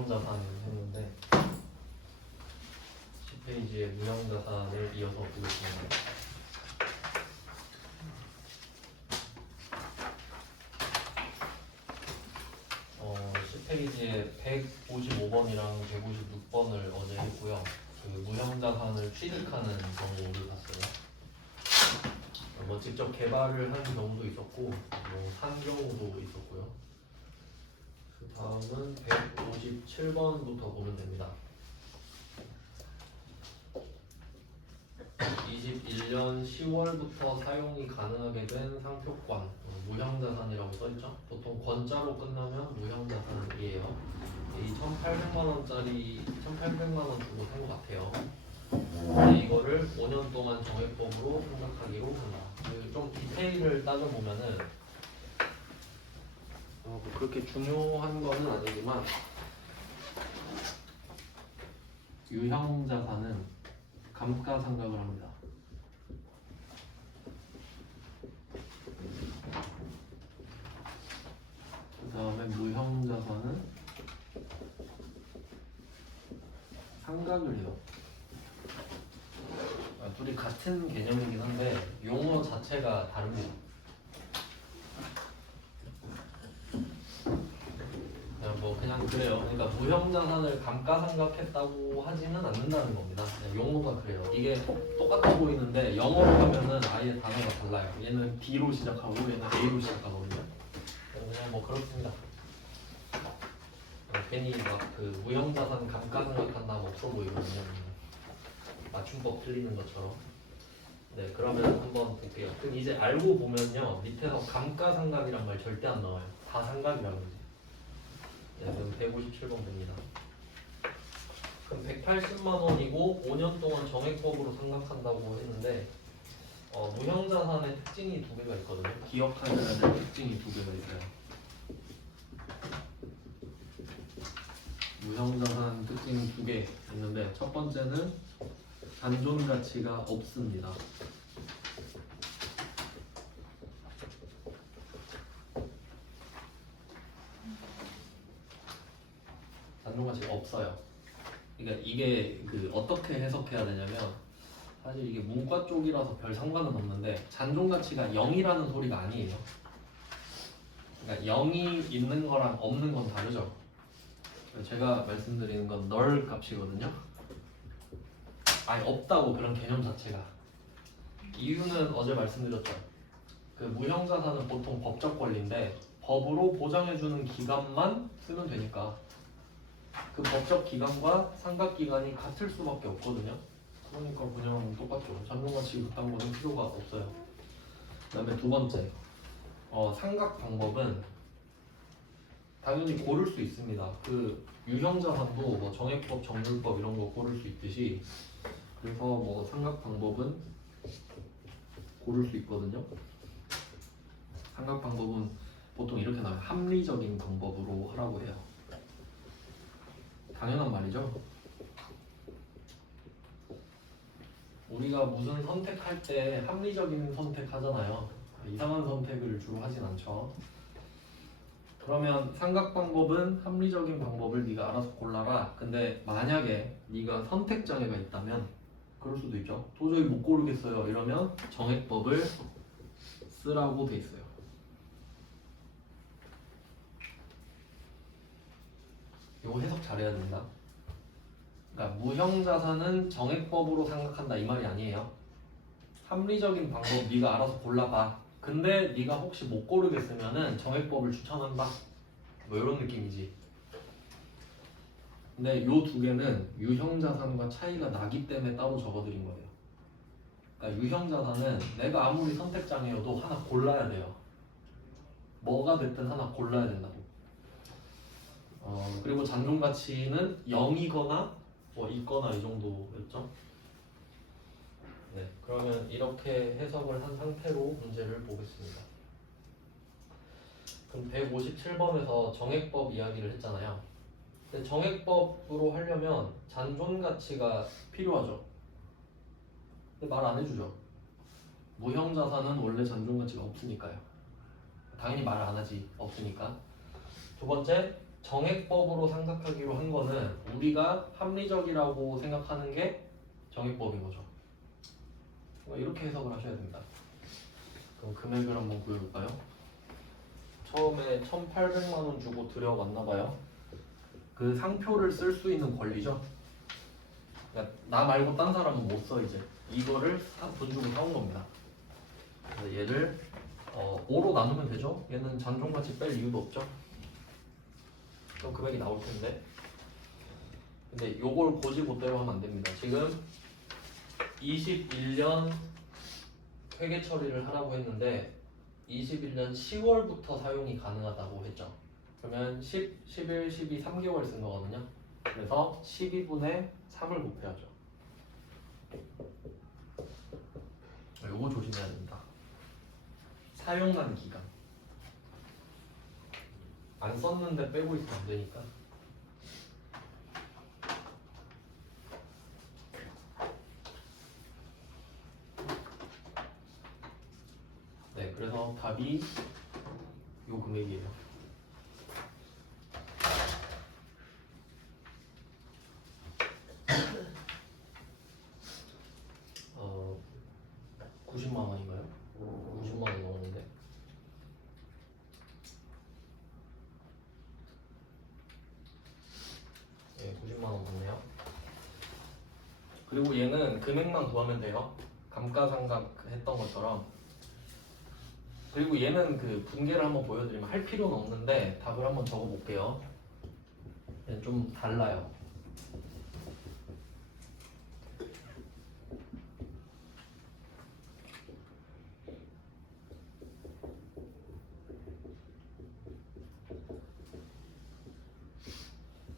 무형자산 했는데 10페이지에 무형자산을 이어서 보겠습니다. 10페이지에 155번이랑 156번을 어제 했고요. 그 무형자산을 취득하는 경우를 봤어요. 뭐 직접 개발을 한 경우도 있었고 뭐 산 경우도 있었고요. 그 다음은 157번부터 보면 됩니다. 21년 10월부터 사용이 가능하게 된 상표권, 무형자산이라고 써있죠. 보통 권자로 끝나면 무형자산이에요. 이 1,800만 원짜리 1,800만 원 주고 산 것 같아요. 근데 이거를 5년 동안 정액법으로 생각하기로 한다. 좀 디테일을 따져보면은 그렇게 중요한 거는 아니지만 유형자산은 감가상각을 합니다. 그 다음에 무형자산은 상각을 해요. 둘이 같은 개념이긴 한데 용어 자체가 다릅니다. 그냥 그래요. 그러니까 무형자산을 감가상각했다고 하지는 않는다는 겁니다. 그냥 용어가 그래요. 이게 똑같아 보이는데 영어로 하면은 아예 단어가 달라요. 얘는 B로 시작하고 얘는 A로 시작하거든요. 그냥 뭐 그렇습니다. 괜히 막 그 무형자산 감가상각한다 하면 없어 보이거든요. 맞춤법 틀리는 것처럼. 네, 그러면 한번 볼게요. 그럼 이제 알고 보면요, 밑에서 감가상각이란 말 절대 안 나와요. 다 상각이라는 거지. 네, 그럼 157번 봅니다. 그럼 180만 원이고 5년 동안 정액법으로 생각한다고 했는데 무형자산의 특징이 두 개가 있거든요. 기억하셔야 될 특징이 두 개가 있어요. 무형자산 특징 두 개 있는데 첫 번째는 잔존 가치가 없습니다. 잔존 가치가 없어요. 그러니까 이게 그 어떻게 해석해야 되냐면 사실 이게 문과 쪽이라서 별 상관은 없는데 잔존 가치가 0이라는 소리가 아니에요. 그러니까 0이 있는 거랑 없는 건 다르죠. 제가 말씀드리는 건 널 값이거든요. 아니 없다고 그런 개념 자체가. 이유는 어제 말씀드렸죠. 그 무형자산은 보통 법적 권리인데 법으로 보장해주는 기간만 쓰면 되니까 그 법적 기간과 상각 기간이 같을 수밖에 없거든요. 그러니까 그냥 똑같죠. 잔존가치 그딴 거는 필요가 없어요. 그 다음에 두 번째, 상각 방법은 당연히 고를 수 있습니다. 그 유형자산도 뭐 정액법, 정률법 이런 거 고를 수 있듯이 그래서 뭐 상각 방법은 고를 수 있거든요. 상각 방법은 보통 이렇게 나와요. 합리적인 방법으로 하라고 해요. 당연한 말이죠. 우리가 무슨 선택할 때 합리적인 선택하잖아요. 이상한 선택을 주로 하진 않죠. 그러면 상각 방법은 합리적인 방법을 네가 알아서 골라라. 근데 만약에 네가 선택 장애가 있다면 그럴 수도 있죠. 도저히 못 고르겠어요. 이러면 정액법을 쓰라고 돼 있어요. 이거 해석 잘해야 된다. 그러니까 무형자산은 정액법으로 생각한다 이 말이 아니에요. 합리적인 방법 네가 알아서 골라봐. 근데 네가 혹시 못 고르겠으면은 정액법을 추천한다. 뭐 이런 느낌이지. 근데 요 두 개는 유형자산과 차이가 나기 때문에 따로 적어드린 거예요. 그러니까 유형자산은 내가 아무리 선택장애여도 하나 골라야 돼요. 뭐가 됐든 하나 골라야 된다고. 그리고 잔존가치는 0이거나 뭐 있거나 이 정도였죠. 네, 그러면 이렇게 해석을 한 상태로 문제를 보겠습니다. 그럼 157번에서 정액법 이야기를 했잖아요. 근데 정액법으로 하려면 잔존가치가 필요하죠. 근데 말 안 해주죠. 무형자산은 원래 잔존가치가 없으니까요. 당연히 말 안 하지. 없으니까. 두 번째, 정액법으로 생각하기로 한 거는 우리가 합리적이라고 생각하는 게 정액법인 거죠. 이렇게 해석을 하셔야 됩니다. 그럼 금액을 한번 구해볼까요? 처음에 1,800만 원 주고 들여왔나 봐요. 그 상표를 쓸 수 있는 권리죠. 그러니까 나 말고 딴 사람은 못 써 이제. 이거를 돈 주고 사온 겁니다. 그래서 얘를 5로 나누면 되죠. 얘는 잔존가치 뺄 이유도 없죠. 그럼 금액이 나올 텐데. 근데 요걸 고지고대로 하면 안 됩니다. 지금 21년 회계 처리를 하라고 했는데 21년 10월부터 사용이 가능하다고 했죠. 그러면 10, 11, 12, 3개월 쓴 거거든요. 그래서 12분의 3을 곱해야죠. 요거 조심해야 됩니다. 사용한 기간. 안 썼는데 빼고 있으면 안 되니까. 네, 그래서 답이 요 금액이에요. 어, 90만 원인가요? 90만 원 넘었는데. 네, 90만 원 넘네요. 그리고 얘는 금액만 구하면 돼요. 감가상각 했던 것처럼. 그리고 얘는 그 분계를 한번 보여드리면 할 필요는 없는데 답을 한번 적어볼게요. 얘는 좀 달라요.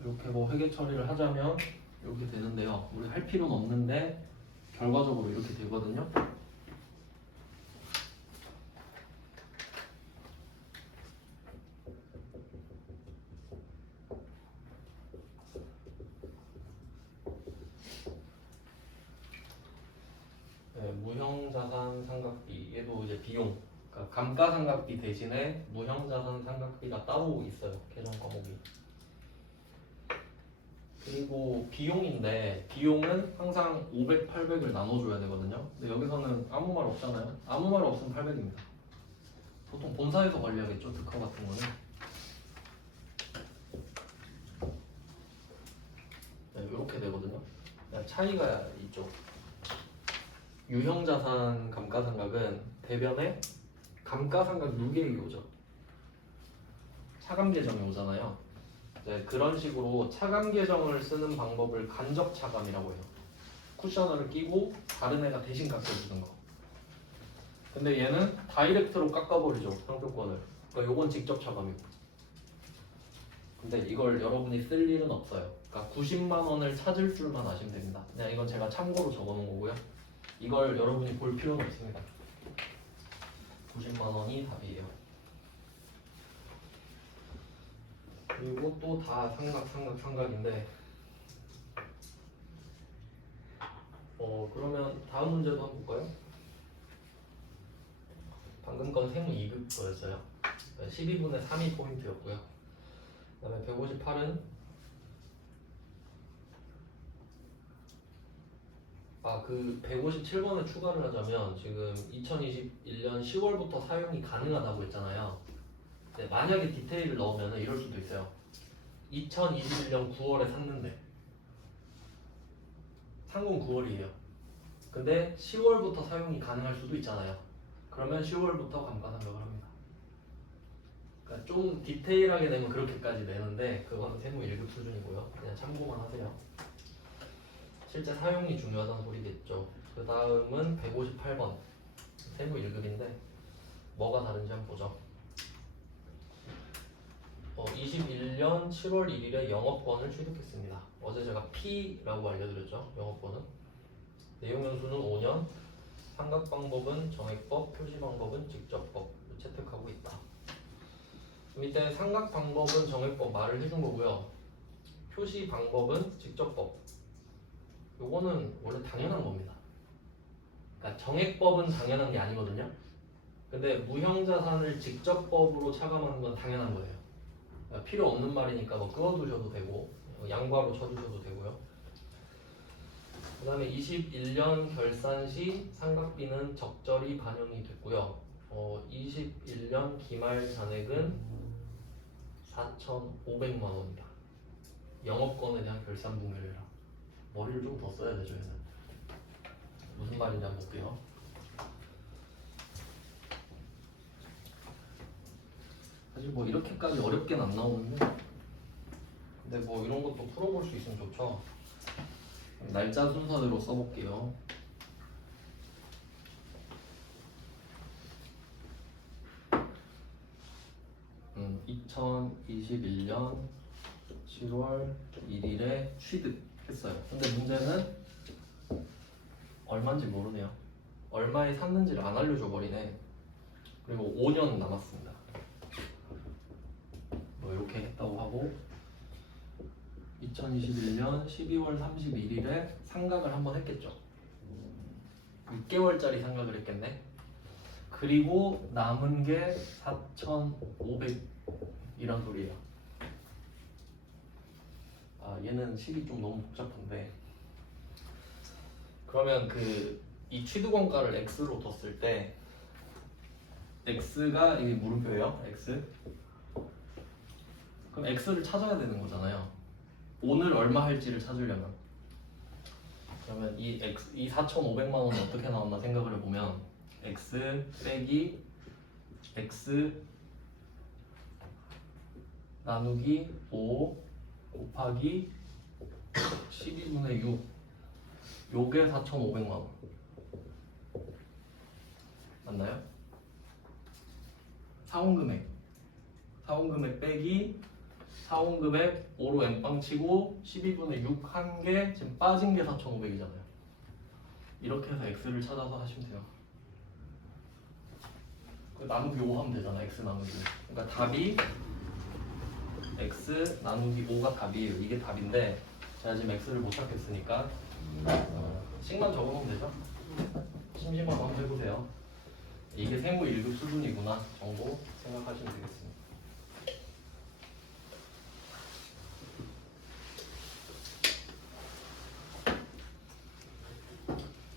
이렇게 뭐 회계 처리를 하자면 이렇게 되는데요. 우리 할 필요는 없는데 결과적으로 이렇게 되거든요. 네, 무형자산 상각비 얘도 이제 비용, 그러니까 감가상각비 대신에 무형자산 상각비가 따로 있어요. 계정 과목이. 그리고 비용인데 비용은 항상 500, 800을 나눠줘야 되거든요. 근데 여기서는 아무 말 없잖아요. 아무 말 없으면 800입니다. 보통 본사에서 관리하겠죠. 특허 같은 거는. 네, 이렇게 되거든요. 차이가 있죠. 유형자산 감가상각은 대변에 감가상각 유계액이 오죠. 차감 계정이 오잖아요. 네, 그런 식으로 차감 계정을 쓰는 방법을 간접 차감이라고 해요. 쿠셔너를 끼고 다른 애가 대신 깎여주는 거. 근데 얘는 다이렉트로 깎아버리죠, 상표권을. 그러니까 요건 직접 차감이고. 근데 이걸 여러분이 쓸 일은 없어요. 그러니까 90만 원을 찾을 줄만 아시면 됩니다. 그냥 이건 제가 참고로 적어놓은 거고요. 이걸 여러분이 볼 필요는 없습니다. 90만 원이 답이에요. 그리고 또 다 삼각인데 그러면 다음 문제도 한번 볼까요? 방금 건 세무 2급 거였어요. 12분의 3이 포인트였고요. 그 다음에 158은 그 157번을 추가를 하자면 지금 2021년 10월부터 사용이 가능하다고 했잖아요. 만약에 디테일을 넣으면 이럴 수도 있어요. 2021년 9월에 샀는데 산 건 9월이에요. 근데 10월부터 사용이 가능할 수도 있잖아요. 그러면 10월부터 감가상각을 합니다. 그러니까 좀 디테일하게 내면 그렇게까지 내는데 그건 세무 1급 수준이고요. 그냥 참고만 하세요. 실제 사용이 중요하다는 소리겠죠. 그 다음은 158번 세무 1급인데 뭐가 다른지 한번 보죠. 21년 7월 1일에 영업권을 취득했습니다. 어제 제가 P라고 알려드렸죠. 영업권은 내용연수는 5년, 상각방법은 정액법, 표시방법은 직접법 채택하고 있다. 밑에 상각방법은 정액법 말을 해준 거고요. 표시방법은 직접법. 요거는 원래 당연한 겁니다. 그러니까 정액법은 당연한 게 아니거든요. 근데 무형자산을 직접법으로 차감하는 건 당연한 거예요. 필요 없는 말이니까 뭐 끄어두셔도 되고 양과로 쳐주셔도 되고요. 그 다음에 21년 결산 시 상각비는 적절히 반영이 됐고요. 21년 기말 잔액은 4,500만 원이다. 영업권에 대한 결산 분류해라. 머리를 좀 더 써야 되죠, 얘는. 무슨 말인지 한번 볼게요. 사실 뭐 이렇게까지 어렵게는 안 나오는데, 근데 뭐 이런 것도 풀어볼 수 있으면 좋죠. 날짜 순서대로 써볼게요. 음, 2021년 7월 1일에 취득했어요. 근데 문제는 얼마인지 모르네요. 얼마에 샀는지를 안 알려줘 버리네. 그리고 5년 남았습니다. 뭐 이렇게 했다고 하고 2021년 12월 31일에 상각을 한번 했겠죠. 6개월짜리 상각을 했겠네. 그리고 남은 게 4,500이란 소리예요. 아, 얘는 식이 좀 너무 복잡한데. 그러면 이 취득원가를 x로 뒀을 때 x가 이게 물음표예요. x. 그럼 x를 찾아야 되는 거잖아요. 오늘 얼마 할지를 찾으려면. 그러면 이 4,500만 원은 어떻게 나왔나 생각을 해보면 x 빼기 x 나누기 5 곱하기 12분의 6 요게 4,500만 원 맞나요? 사원금액 빼기 사원금액 5로 n빵 치고 12분의 6 한 개 지금 빠진 게 4,500이잖아요. 이렇게 해서 x를 찾아서 하시면 돼요. 나누기 5 하면 되잖아. x 나누기 5. 그러니까 답이 x 나누기 5가 답이에요. 이게 답인데 제가 지금 x를 못 찾겠으니까 식만 적어놓으면 되죠. 심심한 거 한번 해보세요. 이게 세무 1급 수준이구나 정도 생각하시면 되겠습니다.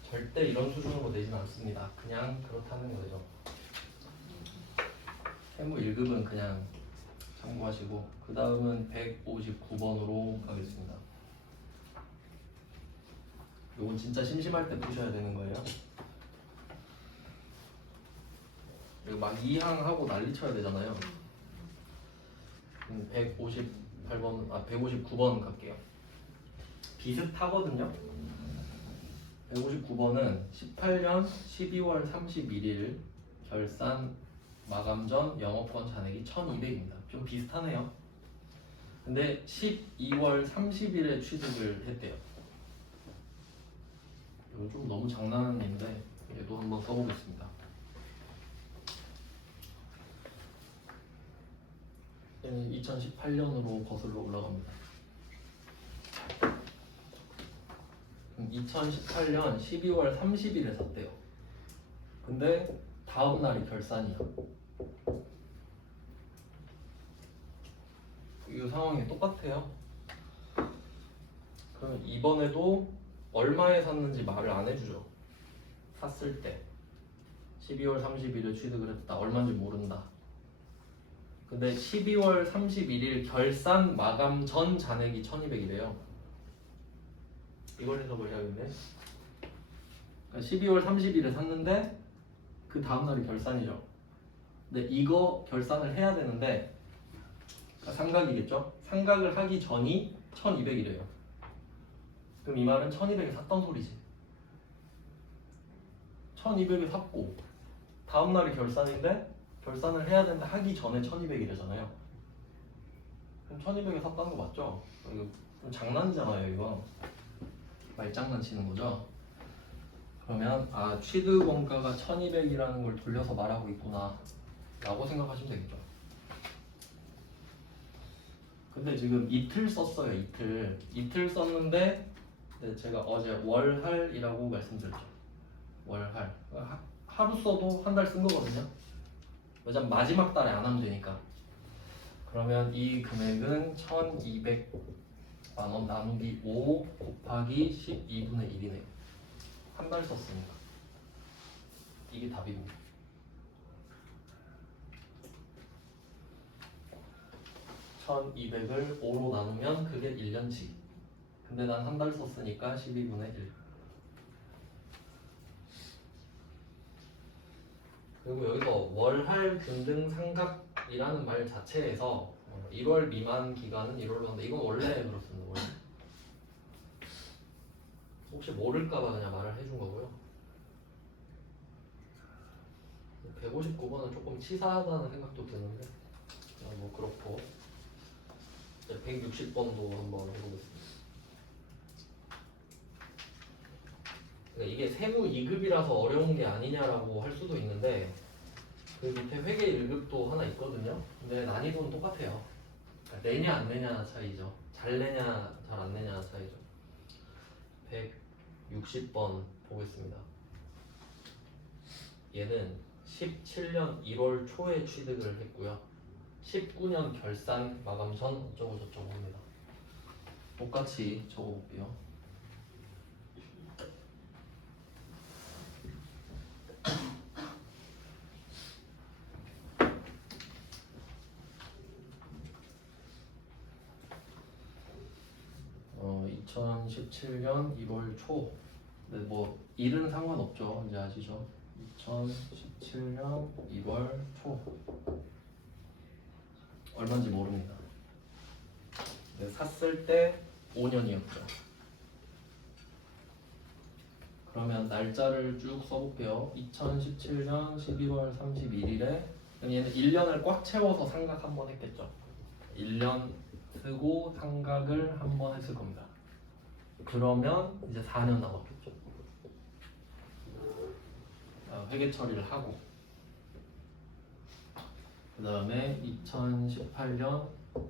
절대 이런 수준으로 내진 않습니다. 그냥 그렇다는 거죠. 세무 1급은 그냥 참고하시고 그 다음은 159번으로 가겠습니다. 요건 진짜 심심할 때 푸셔야 되는 거예요. 이거 막 2항 하고 난리 쳐야 되잖아요. 159번 갈게요. 비슷하거든요. 159번은 18년 12월 31일 결산 마감 전 영업권 잔액이 1,200입니다. 좀 비슷하네요. 근데 12월 30일에 취득을 했대요. 이거 좀 너무 장난하는 얘기인데 얘도 한번 써보겠습니다. 2018년으로 거슬러 올라갑니다. 2018년 12월 30일에 샀대요. 근데 다음 날이 결산이야. 이 상황이 똑같아요. 그럼 이번에도 얼마에 샀는지 말을 안 해주죠. 샀을 때 12월 30일에 취득을 했다. 얼마인지 모른다. 근데 12월 31일 결산 마감 전 잔액이 1,200이래요. 이걸 해석을 해야겠네. 그러니까 12월 30일에 샀는데 그 다음날이 결산이죠. 근데 이거 결산을 해야 되는데 그러니까 상각이겠죠? 상각을 하기 전이 1,200이래요. 그럼 이 말은 1,200에 샀던 소리지. 1,200에 샀고 다음날이 결산인데 결산을 해야 되는데 하기 전에 1,200이래잖아요. 그럼 1,200에 샀다는 거 맞죠? 이거 좀 장난이잖아요, 이거. 말장난치는 거죠. 그러면 취득 원가가 1,200이라는 걸 돌려서 말하고 있구나 라고 생각하시면 되겠죠. 근데 지금 이틀 썼어요. 이틀 썼는데 제가 어제 월할이라고 말씀드렸죠. 월할 하루 써도 한 달 쓴 거거든요. 왜냐면 마지막 달에 안 하면 되니까. 그러면 이 금액은 1200만 원 나누기 5 곱하기 12분의 1이네요. 한 달 썼습니다. 이게 답입니다. 1200을 5로 나누면 그게 1년치. 근데 난 한 달 썼으니까 12분의 1. 그리고 여기서 월할 균등 상각이라는 말 자체에서 1월 미만 기간은 1월로 한다. 이건 원래 그렇습니다. 원래. 혹시 모를까봐 그냥 말을 해준 거고요. 159번은 조금 치사하다는 생각도 드는데 뭐 그렇고 160번도 한번 해보겠습니다. 그러니까 이게 세무 2급이라서 어려운 게 아니냐라고 할 수도 있는데 그 밑에 회계 1급도 하나 있거든요. 근데 난이도는 똑같아요. 그러니까 내냐 안 내냐 차이죠. 잘 내냐 잘 안 내냐 차이죠. 160번 보겠습니다. 얘는 17년 1월 초에 취득을 했고요. 19년 결산 마감 전 어쩌고 저쩌고 합니다. 똑같이 적어볼게요. 어, 2017년 1월 초. 네, 뭐 일은 상관없죠. 이제 아시죠? 2017년 1월 초. 얼마인지 모릅니다. 네, 샀을 때 5년이었죠. 그러면 날짜를 쭉 써볼게요. 2017년 12월 31일에 얘는 1년을 꽉 채워서 상각 한 번 했겠죠. 1년 쓰고 상각을 한 번 했을 겁니다. 그러면 이제 4년 남았겠죠. 회계 처리를 하고 그 다음에 2018년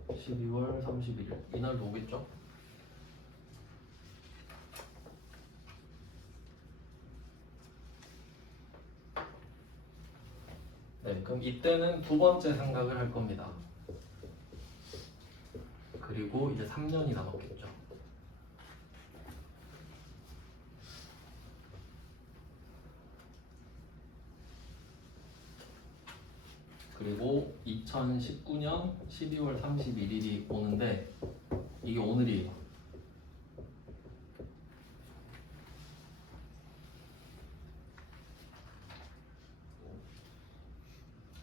12월 31일 이날도 오겠죠. 네, 그럼 이때는 두 번째 상각을 할 겁니다. 그리고 이제 3년이 남았겠죠. 그리고 2019년 12월 31일이 오는데 이게 오늘이에요.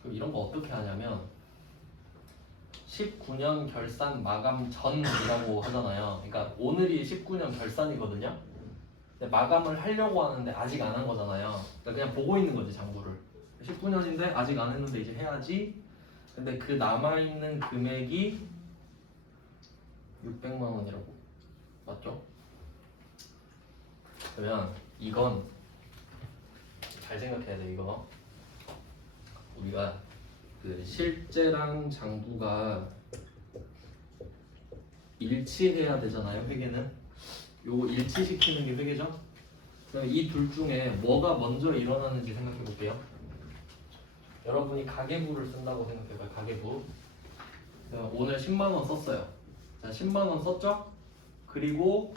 그럼 이런 거 어떻게 하냐면 19년 결산 마감 전이라고 하잖아요. 그러니까 오늘이 19년 결산이거든요. 근데 마감을 하려고 하는데 아직 안 한 거잖아요. 그러니까 그냥 보고 있는 거지 장부를. 19년인데 아직 안 했는데 이제 해야지. 근데 그 남아있는 금액이 600만 원이라고. 맞죠? 그러면 이건 잘 생각해야 돼. 이거 우리가 그 실제랑 장부가 일치해야 되잖아요. 회계는 요거 일치시키는 게 회계죠. 그럼 이 둘 중에 뭐가 먼저 일어나는지 생각해 볼게요. 여러분이 가계부를 쓴다고 생각해봐요. 가계부. 오늘 10만 원 썼어요. 자, 10만 원 썼죠? 그리고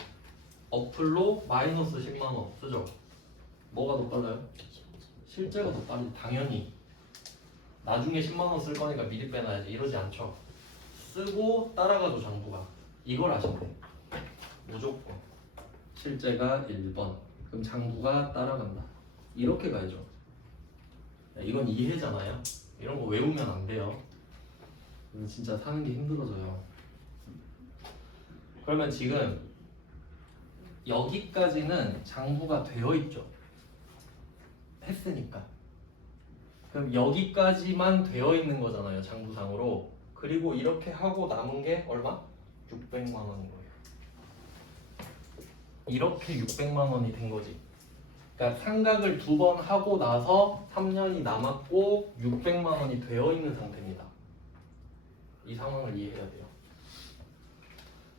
어플로 마이너스 10만 원 쓰죠. 뭐가 더 빨라요? 실제가 더 빠르지. 당연히. 나중에 10만 원 쓸 거니까 미리 빼놔야지. 이러지 않죠. 쓰고 따라가죠 장부가. 이걸 아시면 돼요. 무조건. 실제가 1번. 그럼 장부가 따라간다. 이렇게 가야죠. 이건 이해잖아요. 이런 거 외우면 안 돼요. 진짜 사는 게 힘들어져요. 그러면 지금 여기까지는 장부가 되어 있죠. 했으니까. 그럼 여기까지만 되어 있는 거잖아요. 장부상으로. 그리고 이렇게 하고 남은 게 얼마? 600만 원인 거예요. 이렇게 600만 원이 된 거지. 그러니까 상각을 두 번 하고 나서 3년이 남았고 600만 원이 되어 있는 상태입니다. 이 상황을 이해해야 돼요.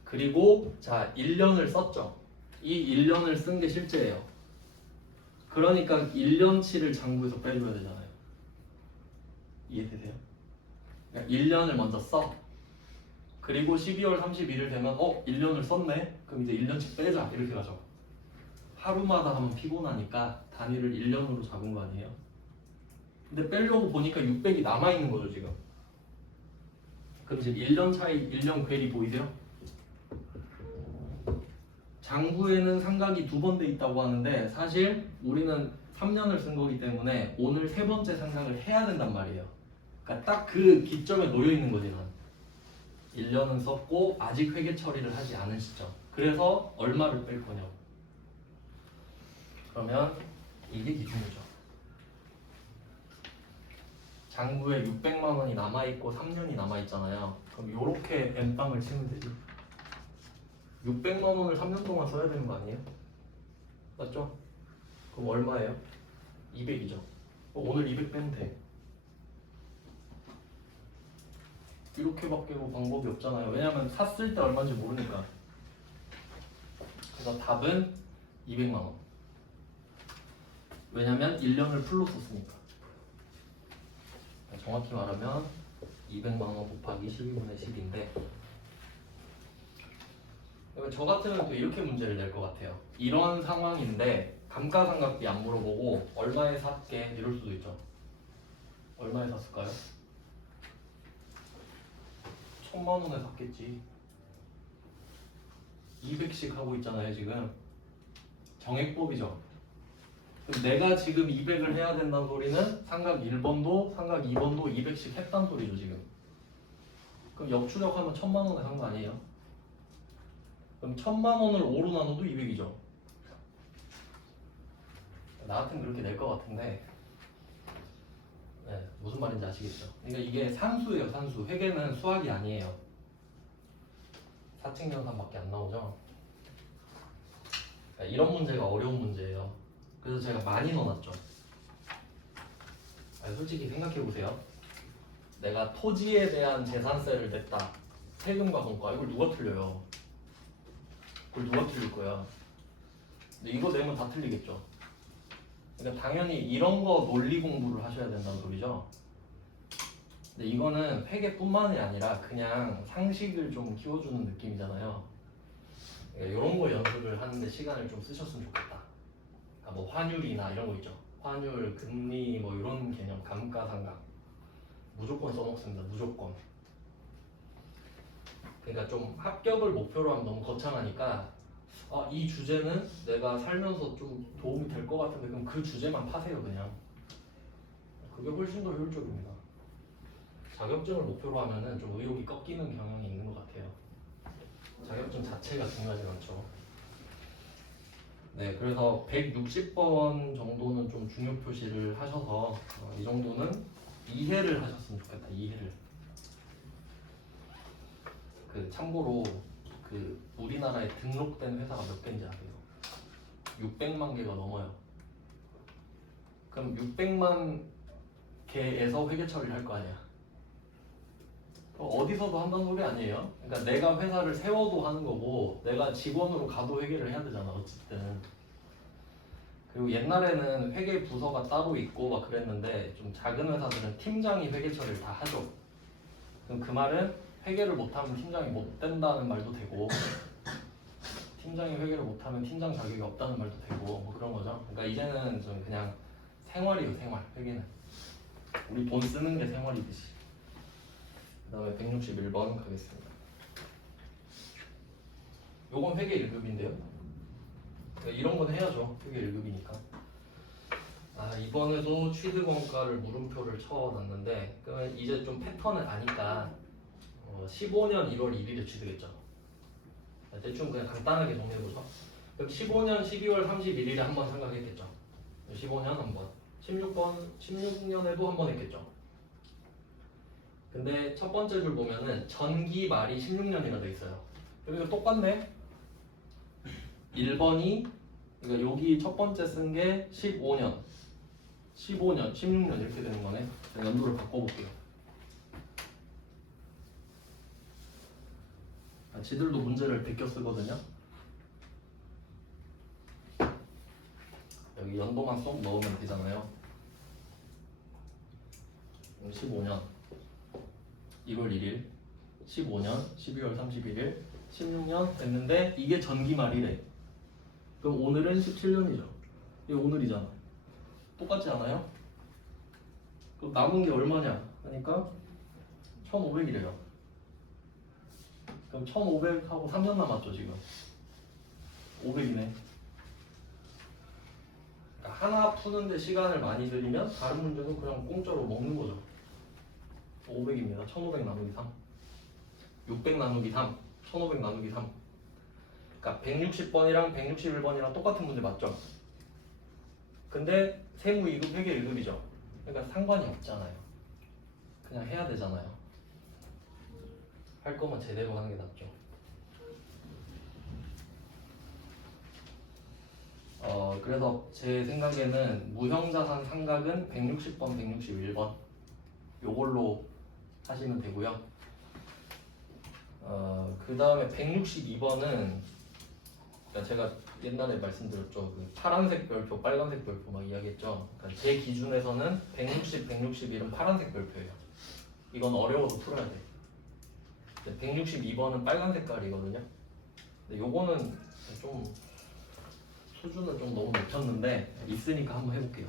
그리고 자 1년을 썼죠. 이 1년을 쓴 게 실제예요. 그러니까 1년치를 장부에서 빼줘야 되잖아요. 이해되세요? 그러니까 1년을 먼저 써. 그리고 12월 31일 되면 1년을 썼네? 그럼 이제 1년씩 빼자 이렇게 가죠. 하루마다 하면 피곤하니까 단위를 1년으로 잡은 거 아니에요? 근데 빼려고 보니까 600이 남아있는 거죠 지금. 그럼 지금 1년 차이 1년 괴리 보이세요? 장부에는 삼각이 2번 돼 있다고 하는데 사실 우리는 3년을 쓴 거기 때문에 오늘 3번째 삼각을 해야 된단 말이에요. 그러니까 딱 그 기점에 놓여 있는 거지 난. 1년은 썼고 아직 회계 처리를 하지 않은 시점. 그래서 얼마를 뺄 거냐고. 그러면 이게 기준이죠. 장부에 600만 원이 남아있고 3년이 남아있잖아요. 그럼 요렇게 N방을 치면 되지. 600만 원을 3년 동안 써야 되는 거 아니에요? 맞죠? 그럼 얼마예요? 200이죠. 오늘 200 빼면 돼. 이렇게밖에 방법이 없잖아요. 왜냐면 샀을 때 얼마인지 모르니까. 그래서 답은 200만 원. 왜냐면 1년을 풀로 썼으니까. 정확히 말하면 200만 원 곱하기 12분의 10인데 저 같으면 또 이렇게 문제를 낼 것 같아요. 이런 상황인데 감가상각비 안 물어보고 얼마에 샀게 이럴 수도 있죠. 얼마에 샀을까요? 1000만 원에 샀겠지. 200씩 하고 있잖아요 지금. 정액법이죠. 그럼 내가 지금 200을 해야 된다는 소리는 삼각 1번도 삼각 2번도 200씩 했단 소리죠 지금. 그럼 역추적하면 1000만 원에 산 거 아니에요? 그럼 1000만 원을 5로 나눠도 200이죠. 나 같으면 그렇게 낼 것 같은데 네, 무슨 말인지 아시겠죠? 그러니까 이게 산수예요 산수. 회계는 수학이 아니에요. 사칙연산밖에 안 나오죠. 그러니까 이런 문제가 어려운 문제예요. 그래서 제가 많이 넣어놨죠. 솔직히 생각해보세요. 내가 토지에 대한 재산세를 냈다. 세금과 성과. 이걸 누가 틀려요? 그걸 누가 틀릴 거야? 근데 이거 내면 다 틀리겠죠. 그러니까 당연히 이런 거 논리 공부를 하셔야 된다는 소리죠. 근데 이거는 회계뿐만이 아니라 그냥 상식을 좀 키워주는 느낌이잖아요. 그러니까 이런 거 연습을 하는데 시간을 좀 쓰셨으면 좋겠다. 그러니까 뭐 환율이나 이런 거 있죠. 환율, 금리 뭐 이런 개념, 감가상각 무조건 써먹습니다. 무조건. 그러니까 좀 합격을 목표로 하면 너무 거창하니까 이 주제는 내가 살면서 좀 도움이 될 것 같은데 그럼 그 주제만 파세요 그냥. 그게 훨씬 더 효율적입니다. 자격증을 목표로 하면은 좀 의욕이 꺾이는 경향이 있는 것 같아요. 자격증 자체가 중요하진 않죠. 네, 그래서 160번 정도는 좀 중요 표시를 하셔서 이 정도는 이해를 하셨으면 좋겠다. 이해를. 그 참고로 그 우리나라에 등록된 회사가 몇 개인지 아세요? 600만 개가 넘어요. 그럼 600만 개에서 회계 처리를 할 거 아니야. 어디서도 한다는 소리 아니에요? 그러니까 내가 회사를 세워도 하는 거고 내가 직원으로 가도 회계를 해야 되잖아 어쨌든. 그리고 옛날에는 회계 부서가 따로 있고 막 그랬는데 좀 작은 회사들은 팀장이 회계 처리를 다 하죠. 그럼 그 말은 회계를 못하면 팀장이 못 된다는 말도 되고 팀장이 회계를 못하면 팀장 자격이 없다는 말도 되고 뭐 그런 거죠. 그러니까 이제는 좀 그냥 생활이에요 생활. 회계는 우리 돈 쓰는 게 생활이듯이. 그 다음에 161번 가겠습니다. 요건 회계 1급인데요. 이런 건 해야죠. 회계 1급이니까. 이번에도 취득원가를 물음표를 쳐놨는데 그러면 이제 좀 패턴을 아니까 15년 1월 1일에 취득했죠. 대충 그냥 간단하게 정리해보죠. 그럼 15년 12월 31일에 한 번 생각했겠죠. 15년 한 번. 16년에도 한 번 했겠죠. 근데 첫 번째 줄 보면은 전기 말이 16년이나 돼 있어요. 그리고 똑같네. 1번이 그러니까 여기 첫 번째 쓴 게 15년, 16년 이렇게 되는 거네. 제가 연도를 바꿔볼게요. 지들도 문제를 베껴 쓰거든요. 여기 연도만 쏙 넣으면 되잖아요. 15년 1월 1일 15년 12월 31일 16년 됐는데 이게 전기말이래. 그럼 오늘은 17년이죠. 이게 오늘이잖아. 똑같지 않아요? 그럼 남은 게 얼마냐? 하니까 1500이래요. 그럼 1500하고 3년 남았죠 지금. 500이네. 그러니까 하나 푸는데 시간을 많이 들이면 다른 문제는 그냥 공짜로 먹는 거죠. 500입니다. 1500 나누기 3. 600 나누기 3. 1500 나누기 3. 그러니까 160번이랑 161번이랑 똑같은 문제 맞죠? 근데 세무 2급 회계 1급이죠. 그러니까 상관이 없잖아요. 그냥 해야 되잖아요. 할 거면 제대로 하는 게 낫죠. 그래서 제 생각에는 무형자산 상각은 160번, 161번 요걸로 하시면 되고요. 그 다음에 162번은 제가 옛날에 말씀드렸죠. 그 파란색 별표, 빨간색 별표 막 이야기했죠. 그러니까 제 기준에서는 160, 161은 파란색 별표예요. 이건 어려워도 풀어야 돼. 162번은 빨간 색깔이거든요. 근데 요거는 좀 수준을 좀 너무 높였는데 있으니까 한번 해볼게요.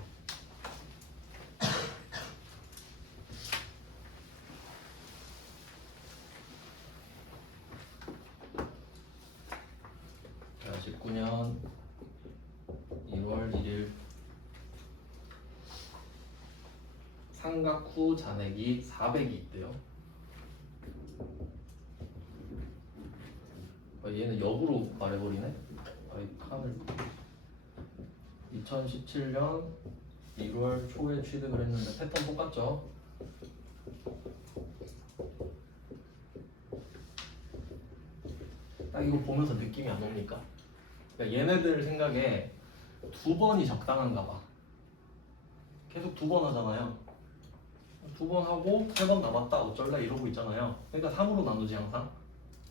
자, 19년 1월 1일 상각 후 잔액이 400이 있대요. 얘는 역으로 말해버리네. 칸을 2017년 1월 초에 취득을 했는데 패턴 똑같죠? 딱 이거 보면서 느낌이 안 옵니까? 그러니까 얘네들 생각에 두 번이 적당한가 봐. 계속 두 번 하잖아요. 두 번 하고 세 번 남았다 어쩔라 이러고 있잖아요. 그러니까 3으로 나누지 항상.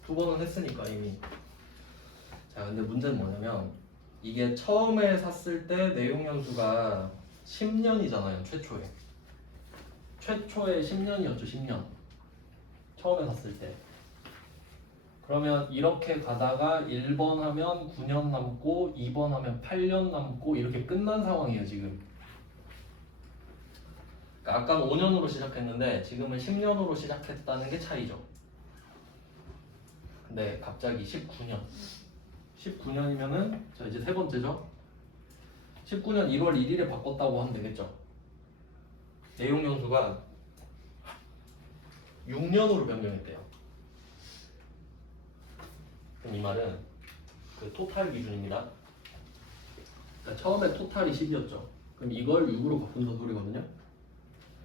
두 번은 했으니까 이미. 자, 근데 문제는 뭐냐면 이게 처음에 샀을 때 내용 연수가 10년이잖아요. 최초에 10년이었죠. 10년 처음에 샀을 때. 그러면 이렇게 가다가 1번 하면 9년 남고 2번 하면 8년 남고 이렇게 끝난 상황이에요 지금. 그러니까 아까는 5년으로 시작했는데 지금은 10년으로 시작했다는 게 차이죠. 근데 갑자기 19년이면은 자 이제 세 번째죠. 19년 1월 1일에 바꿨다고 하면 되겠죠. 내용 연수가 6년으로 변경했대요. 그럼 이 말은 그 토탈 기준입니다. 그러니까 처음에 토탈이 10이었죠. 그럼 이걸 6으로 바꾼다 소리거든요.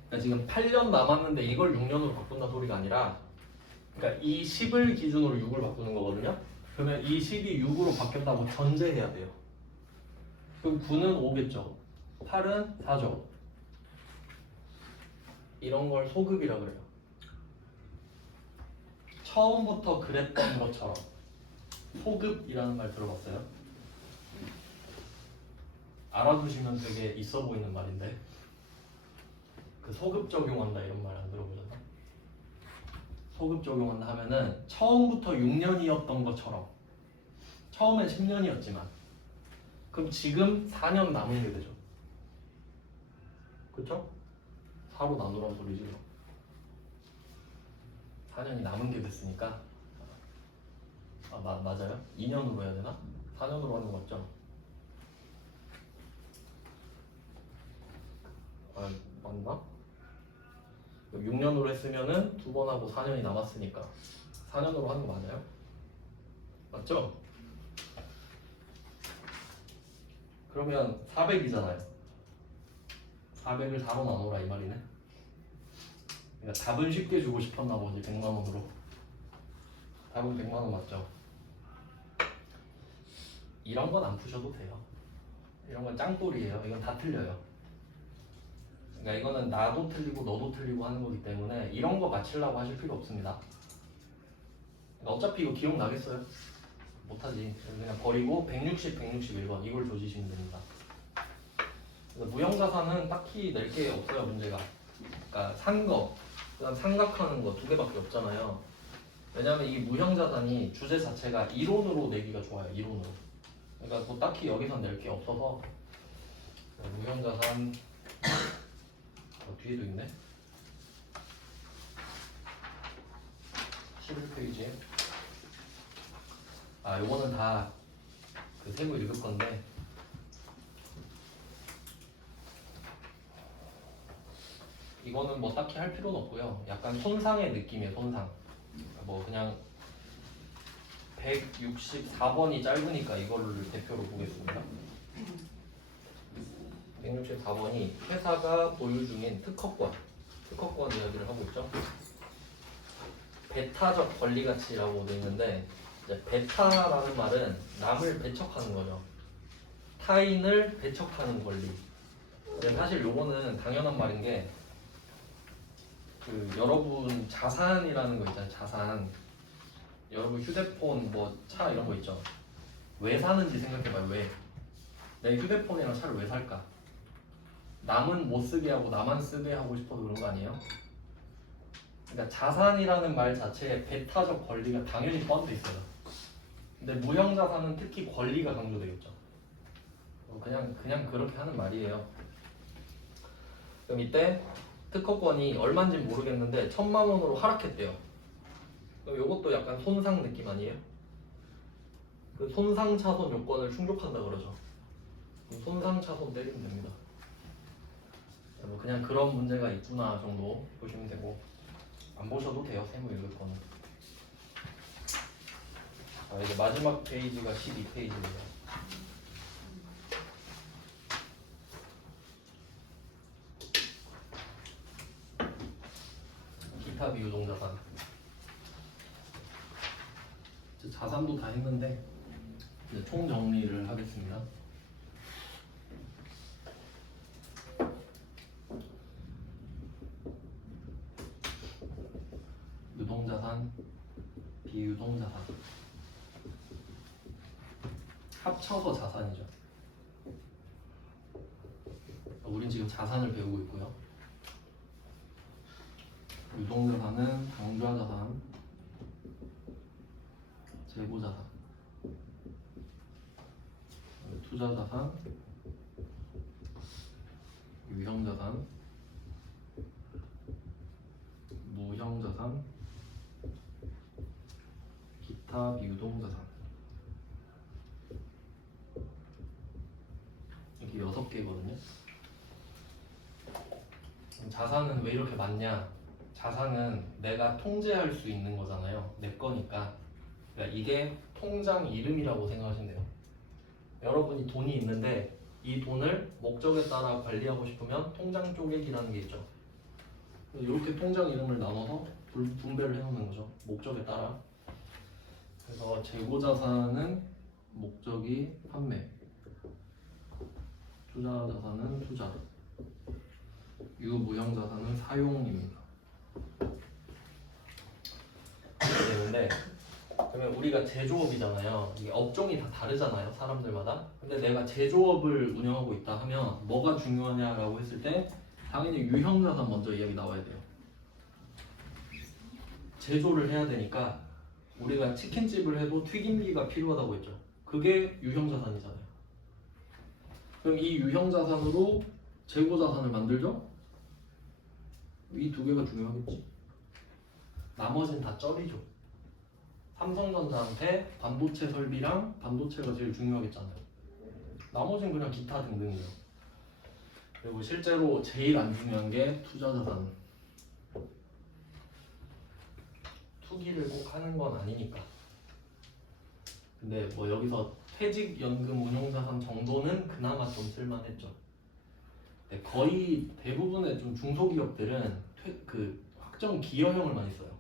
그러니까 지금 8년 남았는데 이걸 6년으로 바꾼다 소리가 아니라 그러니까 이 10을 기준으로 6을 바꾸는 거거든요. 그러면 이 10이 6으로 바뀌었다고 전제해야 돼요. 그럼 9는 5겠죠. 8은 4죠. 이런 걸 소급이라 그래요. 처음부터 그랬던 것처럼. 소급이라는 말 들어봤어요? 알아두시면 되게 있어 보이는 말인데 그 소급 적용한다 이런 말 안 들어보셨나? 소급 적용한다 하면은 처음부터 6년이었던 것처럼 처음엔 10년이었지만 그럼 지금 4년 남은 게 되죠. 그쵸? 4로 나누라는 소리죠. 4년이 남은 게 됐으니까 맞아요? 2년으로 해야 되나? 4년으로 하는 거 맞죠? 맞나? 6년으로 했으면은 두 번 하고 4년이 남았으니까 4년으로 하는 거 맞아요? 맞죠? 그러면 400이잖아요. 400을 4로 나누라 이 말이네. 그러니까 답은 쉽게 주고 싶었나 보지. 100만 원으로. 답은 100만 원 맞죠? 이런 건 안 푸셔도 돼요. 이런 건 짱돌이에요. 이건 다 틀려요. 그러니까 이거는 나도 틀리고 너도 틀리고 하는 거기 때문에 이런 거 맞추려고 하실 필요 없습니다. 그러니까 어차피 이거 기억나겠어요? 못하지. 그냥 버리고 160, 161번 이걸 조지시면 됩니다. 무형자산은 딱히 낼 게 없어요. 문제가. 그러니까 산 거, 그다음 상각하는 거 두 개밖에 없잖아요. 왜냐하면 이 무형자산이 주제 자체가 이론으로 내기가 좋아요. 이론으로. 그러니까 뭐 딱히 여기서 낼 게 없어서 무형자산 뒤에도 있네. 11페이지에. 아, 요거는 다 그 세부 읽을 건데. 이거는 뭐 딱히 할 필요는 없고요. 약간 손상의 느낌이에요. 손상. 뭐 그냥 164번이 짧으니까 이거를 대표로 보겠습니다. 164번이 회사가 보유 중인 특허권 이야기를 하고 있죠. 배타적 권리 가치라고 되어 있는데, 이제 배타라는 말은 남을 배척하는 거죠. 타인을 배척하는 권리. 근데 사실 요거는 당연한 말인 게, 그 여러분 자산이라는 거 있잖아요. 자산. 여러분 휴대폰, 뭐 차 이런 거 있죠. 왜 사는지 생각해봐요. 왜? 내 휴대폰이랑 차를 왜 살까? 남은 못 쓰게 하고 나만 쓰게 하고 싶어서 그런 거 아니에요? 그러니까 자산이라는 말 자체에 배타적 권리가 당연히 포함되어 있어요. 근데 무형자산은 특히 권리가 강조되겠죠. 그냥 그렇게 하는 말이에요. 그럼 이때 특허권이 얼마인지 모르겠는데 1,000만 원으로 하락했대요. 그럼 이것도 약간 손상 느낌 아니에요? 그 손상 차손 요건을 충족한다 그러죠. 그럼 손상 차손 때리면 됩니다. 뭐 그냥 그런 문제가 있구나 정도 보시면 되고, 안 보셔도 돼요. 세무 읽을 거는. 자, 이제 마지막 페이지가 12페이지입니다. 기타 비유동자산. 자산도 다 했는데 이제 총 정리를 하겠습니다. 유동자산, 비유동자산. 합쳐서 자산이죠. 우린 지금 자산을 배우고 있고요. 유동자산은 강조자산, 재고자산, 투자자산, 유형자산, 무형자산, 기타 비유동자산. 이렇게 6개거든요. 자산은 왜 이렇게 많냐? 자산은 내가 통제할 수 있는 거잖아요. 내 거니까. 그러니까 이게 통장 이름이라고 생각하시면 돼요. 여러분이 돈이 있는데 이 돈을 목적에 따라 관리하고 싶으면 통장 쪼개기라는 게 있죠. 이렇게 통장 이름을 나눠서 분배를 해놓는 거죠. 목적에 따라. 그래서 재고자산은 목적이 판매, 투자자산은 투자, 유무형자산은 사용입니다. 이렇게 되는데, 그러면 우리가 제조업이잖아요. 이게 업종이 다 다르잖아요, 사람들마다. 근데 내가 제조업을 운영하고 있다 하면 뭐가 중요하냐라고 했을 때 당연히 유형자산 먼저 이야기 나와야 돼요. 제조를 해야 되니까 우리가 치킨집을 해도 튀김기가 필요하다고 했죠. 그게 유형자산이잖아요. 그럼 이 유형자산으로 재고자산을 만들죠? 이 두 개가 중요하겠지. 나머지는 다 쩔이죠. 삼성전자한테 반도체 설비랑 반도체가 제일 중요하겠잖아요. 나머지는 그냥 기타 등등이에요. 그리고 실제로 제일 안 중요한 게 투자자산. 투기를 꼭 하는 건 아니니까. 근데 뭐 여기서 퇴직연금 운용자산 정도는 그나마 좀 쓸만했죠. 거의 대부분의 좀 중소기업들은 그 확정 기여형을 많이 써요.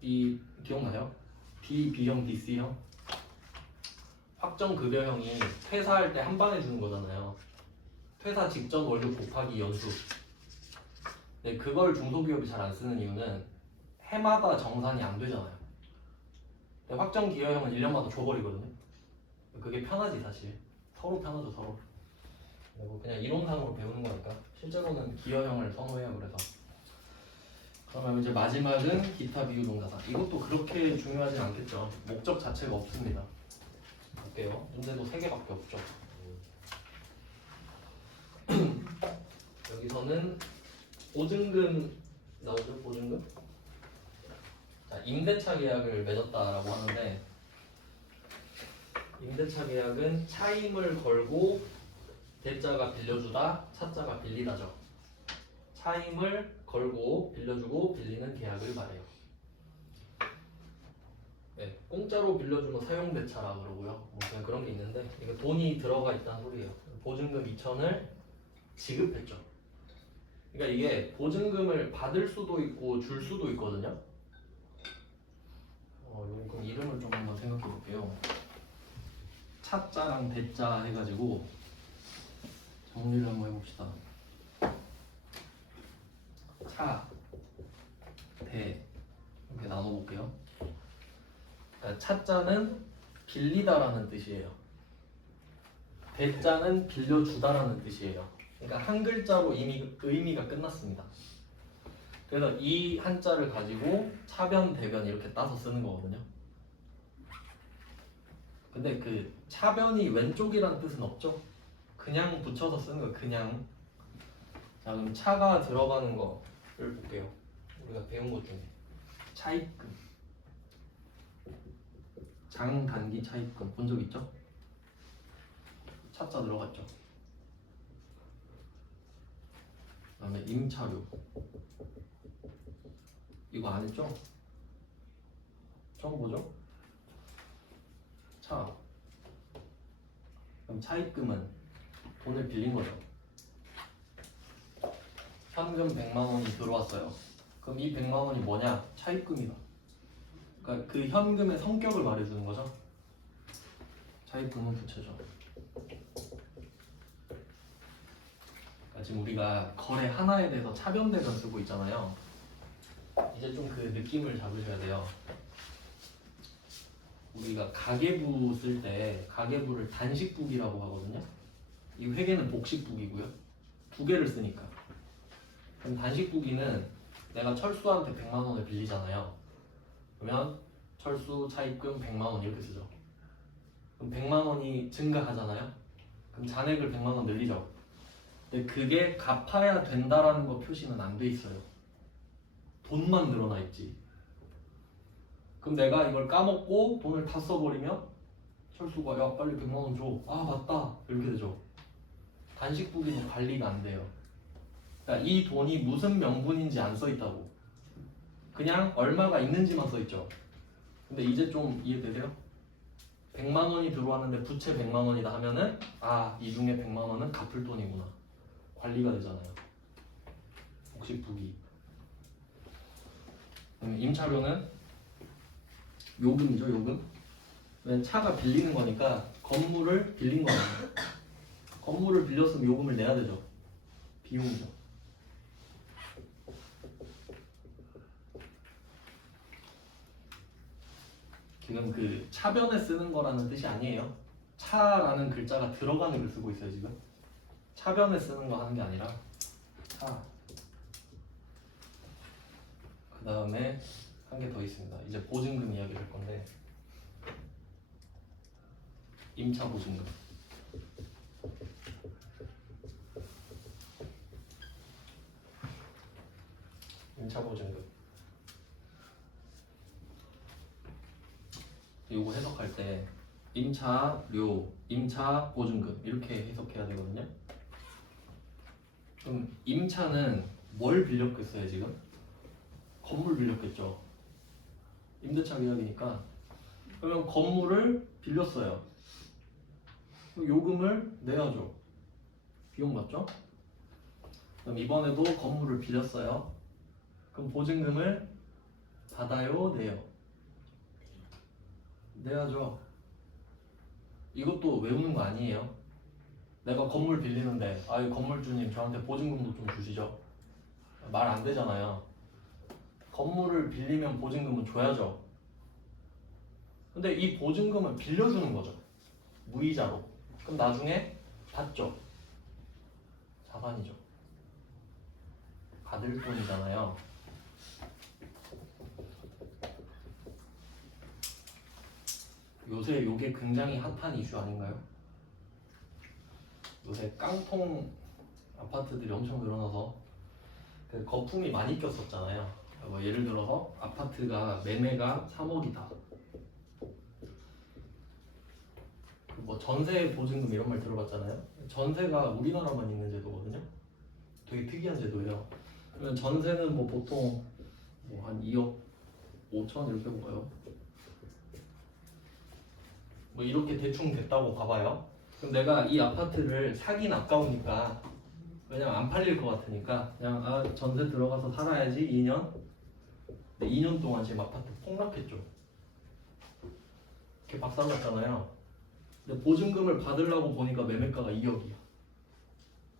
이 기억나요? B형, DC형? 확정 급여형이 퇴사할 때 한 방에 주는 거잖아요. 퇴사 직전 월급 곱하기 연수. 근데 그걸 중소기업이 잘 안 쓰는 이유는 해마다 정산이 안 되잖아요. 근데 확정 기여형은 1년마다 줘버리거든요. 그게 편하지 사실. 서로 편하죠 서로. 그냥 이론상으로 배우는 거니까. 실제로는 기여형을 선호해요. 그래서 그러면 이제 마지막은 기타 비유동사다. 이것도 그렇게 중요하진 않겠죠. 목적 자체가 없습니다. 볼게요. 문제도 3개밖에 없죠. 여기서는 보증금 나오죠? 보증금? 자, 임대차 계약을 맺었다라고 하는데 임대차 계약은 차임을 걸고 대자가 빌려주다, 차자가 빌리다죠. 차임을 걸고 빌려주고 빌리는 계약을 말해요. 네, 공짜로 빌려주면 사용대차라 그러고요. 뭐 그냥 그런 게 있는데 이거 돈이 들어가 있다는 소리예요. 보증금 2천을 지급했죠. 그러니까 이게 보증금을 받을 수도 있고 줄 수도 있거든요. 그럼 이름을 좀 한번 생각해 볼게요. 차자랑 대자 해가지고 정리를 한번 해봅시다. 차, 대 이렇게 나눠볼게요. 차자는 빌리다라는 뜻이에요. 대자는 빌려주다라는 뜻이에요. 그러니까 한 글자로 이미 의미가 끝났습니다. 그래서 이 한자를 가지고 차변, 대변 이렇게 따서 쓰는 거거든요. 근데 그 차변이 왼쪽이라는 뜻은 없죠? 그냥 붙여서 쓰는 거예요. 그냥. 자, 그럼 차가 들어가는 거를 볼게요. 우리가 배운 것 중에 차입금, 장단기 차입금 본 적 있죠? 차자 들어갔죠. 그다음에 임차료 이거 안 했죠? 처음 보죠? 차. 그럼 차입금은 돈을 빌린 거죠. 현금 100만 원이 들어왔어요. 그럼 이 100만 원이 뭐냐? 차입금이다. 그러니까 그 현금의 성격을 말해주는 거죠. 차입금은 부채죠. 그러니까 지금 우리가 거래 하나에 대해서 차변대변 쓰고 있잖아요. 이제 좀 그 느낌을 잡으셔야 돼요. 우리가 가계부 쓸 때 가계부를 단식북이라고 하거든요. 이 회계는 복식북이고요. 두 개를 쓰니까. 그럼 단식북이는 내가 철수한테 100만 원을 빌리잖아요. 그러면 철수 차입금 100만 원 이렇게 쓰죠. 그럼 100만 원이 증가하잖아요. 그럼 잔액을 100만 원 늘리죠. 근데 그게 갚아야 된다라는 거 표시는 안 돼 있어요. 돈만 늘어나 있지. 그럼 내가 이걸 까먹고 돈을 다 써버리면 철수가 야 빨리 100만 원 줘. 아 맞다 이렇게 되죠. 단식북이는 관리가 안 돼요. 그러니까 이 돈이 무슨 명분인지 안 써 있다고. 그냥 얼마가 있는지만 써 있죠. 근데 이제 좀 이해되세요? 100만 원이 들어왔는데 부채 100만 원이다 하면은 아 이 중에 100만 원은 갚을 돈이구나. 관리가 되잖아요. 복식북이. 임차료는 요금이죠, 요금. 왜냐면 차가 빌리는 거니까 건물을 빌린 거잖아요. 건물을 빌렸으면 요금을 내야 되죠. 비용이죠. 지금 그 차변에 쓰는 거라는 뜻이 아니에요. 차라는 글자가 들어가는 걸 쓰고 있어요, 지금. 차변에 쓰는 거 하는 게 아니라 차. 그 다음에 한 개 더 있습니다. 이제 보증금 이야기를 할 건데 임차 보증금. 임차 보증금. 요거 해석할 때 임차료, 임차 보증금 이렇게 해석해야 되거든요. 그럼 임차는 뭘 빌렸겠어요 지금? 건물 빌렸겠죠. 임대차 계약이니까. 그러면 건물을 빌렸어요. 요금을 내야죠. 비용 맞죠? 그럼 이번에도 건물을 빌렸어요. 그럼 보증금을 받아요, 내요? 내야죠. 이것도 외우는 거 아니에요. 내가 건물 빌리는데 아유 건물주님 저한테 보증금도 좀 주시죠. 말 안 되잖아요. 건물을 빌리면 보증금은 줘야죠. 근데 이 보증금을 빌려주는 거죠. 무이자로. 그럼 나중에 받죠. 자산이죠. 받을 돈이잖아요. 요새 요게 굉장히 핫한 이슈 아닌가요? 요새 깡통 아파트들이 엄청 늘어나서 그 거품이 많이 꼈었잖아요. 뭐 예를 들어서 아파트가 매매가 3억이다. 뭐 전세 보증금 이런 말 들어봤잖아요. 전세가 우리나라만 있는 제도거든요. 되게 특이한 제도예요. 그러면 전세는 뭐 보통 뭐 한 2억 5천 이렇게 볼까요? 뭐 이렇게 대충 됐다고 봐봐요. 그럼 내가 이 아파트를 사긴 아까우니까, 왜냐면 안 팔릴 것 같으니까 그냥 전세 들어가서 살아야지 2년. 2년 동안 지금 아파트 폭락했죠. 이렇게 박살났잖아요. 근데 보증금을 받으려고 보니까 매매가가 2억이야.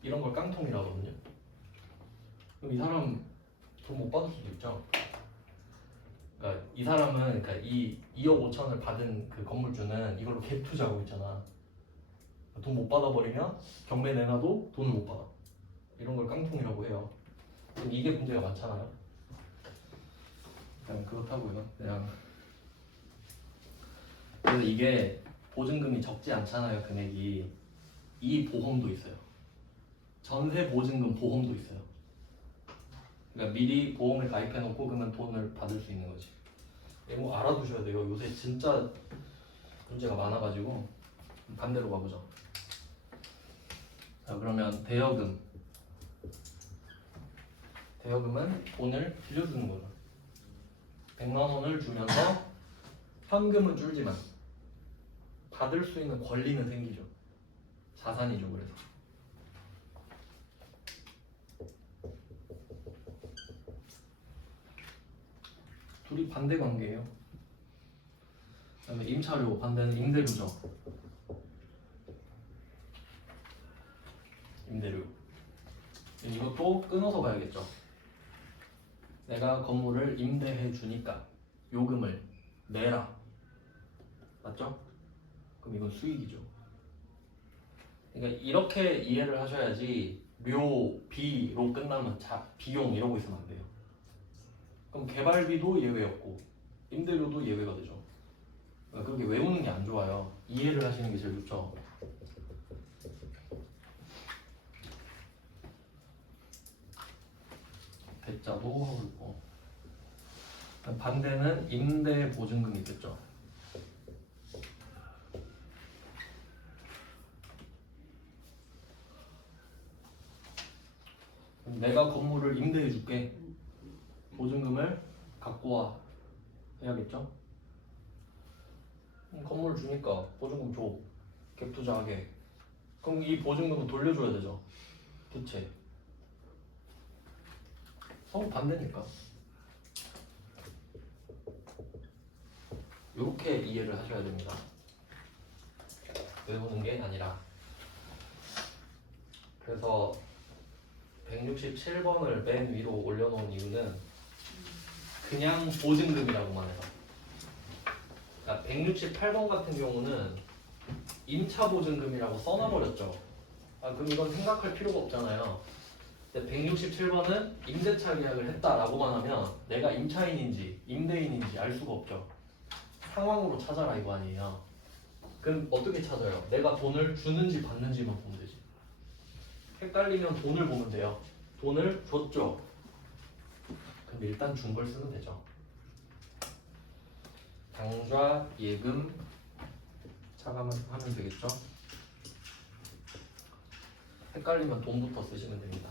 이런 걸 깡통이라거든요. 그럼 이 사람 돈 못 받을 수도 있죠. 그러니까 이 사람은 그러니까 이 2억 5천을 받은 그 건물주는 이걸로 갭 투자하고 있잖아. 돈 못 받아버리면 경매 내놔도 돈을 못 받아. 이런 걸 깡통이라고 해요. 그럼 이게 문제가 많잖아요. 그냥 그렇다고요. 그냥 그래서 이게 보증금이 적지 않잖아요. 금액이. 이 보험도 있어요. 전세 보증금 보험도 있어요. 그러니까 미리 보험을 가입해놓고 그러면 돈을 받을 수 있는 거지. 이거 알아두셔야 돼요. 요새 진짜 문제가 많아가지고. 반대로 가보죠. 자, 그러면 대여금. 대여금은 돈을 빌려주는 거죠. 100만 원을 주면서 현금은 줄지만 받을 수 있는 권리는 생기죠. 자산이죠. 그래서 둘이 반대 관계예요. 그다음에 임차료, 반대는 임대료죠. 임대료. 이것도 끊어서 봐야겠죠. 내가 건물을 임대해 주니까 요금을 내라. 맞죠? 그럼 이건 수익이죠. 그러니까 이렇게 이해를 하셔야지 료, 비로 끝나면 비용 이러고 있으면 안 돼요. 그럼 개발비도 예외였고 임대료도 예외가 되죠. 그러니까 그렇게 외우는 게 안 좋아요. 이해를 하시는 게 제일 좋죠. 대자도 하고 있고. 반대는 임대 보증금이 있겠죠. 내가 건물을 임대해 줄게. 보증금을 갖고 와. 해야겠죠. 건물을 주니까 보증금 줘. 갭 투자하게. 그럼 이 보증금은 돌려줘야 되죠. 부채. 서로 반대니까. 이렇게 이해를 하셔야 됩니다. 외우는 게 아니라. 그래서 167번을 맨 위로 올려놓은 이유는 그냥 보증금이라고만 해서. 그러니까 168번 같은 경우는 임차 보증금이라고 써놔버렸죠. 그럼 이건 생각할 필요가 없잖아요. 근데 167번은 임대차 계약을 했다라고만 하면 내가 임차인인지 임대인인지 알 수가 없죠. 상황으로 찾아라 이거 아니에요. 그럼 어떻게 찾아요? 내가 돈을 주는지 받는지만 보면 되지. 헷갈리면 돈을 보면 돼요. 돈을 줬죠. 그럼 일단 준 걸 쓰면 되죠. 당좌, 예금, 차감을 하면 되겠죠. 헷갈리면 돈부터 쓰시면 됩니다.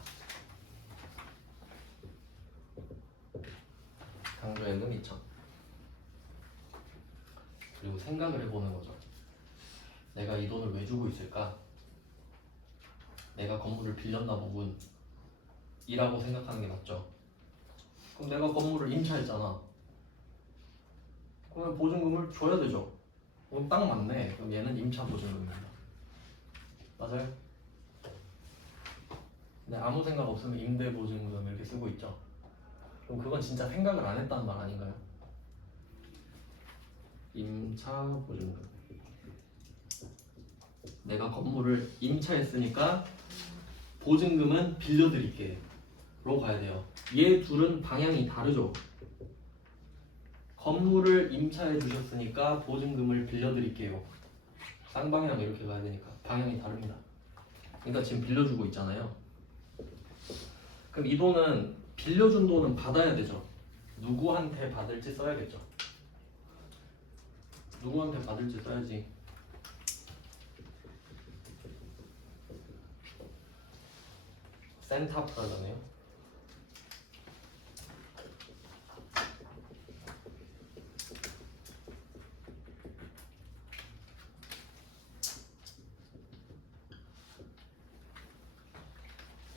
당좌, 예금 2천. 그리고 생각을 해보는 거죠. 내가 이 돈을 왜 주고 있을까? 내가 건물을 빌렸나 보군 이라고 생각하는 게 맞죠. 그럼 내가 건물을 임차했잖아. 그러면 보증금을 줘야 되죠. 그럼 딱 맞네. 그럼 얘는 임차 보증금입니다. 맞아요? 근데 아무 생각 없으면 임대 보증금 이렇게 쓰고 있죠. 그럼 그건 진짜 생각을 안 했다는 말 아닌가요? 임차 보증금. 내가 건물을 임차했으니까 보증금은 빌려드릴게 로 가야 돼요. 얘 둘은 방향이 다르죠. 건물을 임차해 주셨으니까 보증금을 빌려드릴게요. 쌍방향 이렇게 가야 되니까 방향이 다릅니다. 그러니까 지금 빌려주고 있잖아요. 그럼 이 돈은 빌려준 돈은 받아야 되죠. 누구한테 받을지 써야겠죠. 누구한테 받을지 써야지. 센탑하잖아요.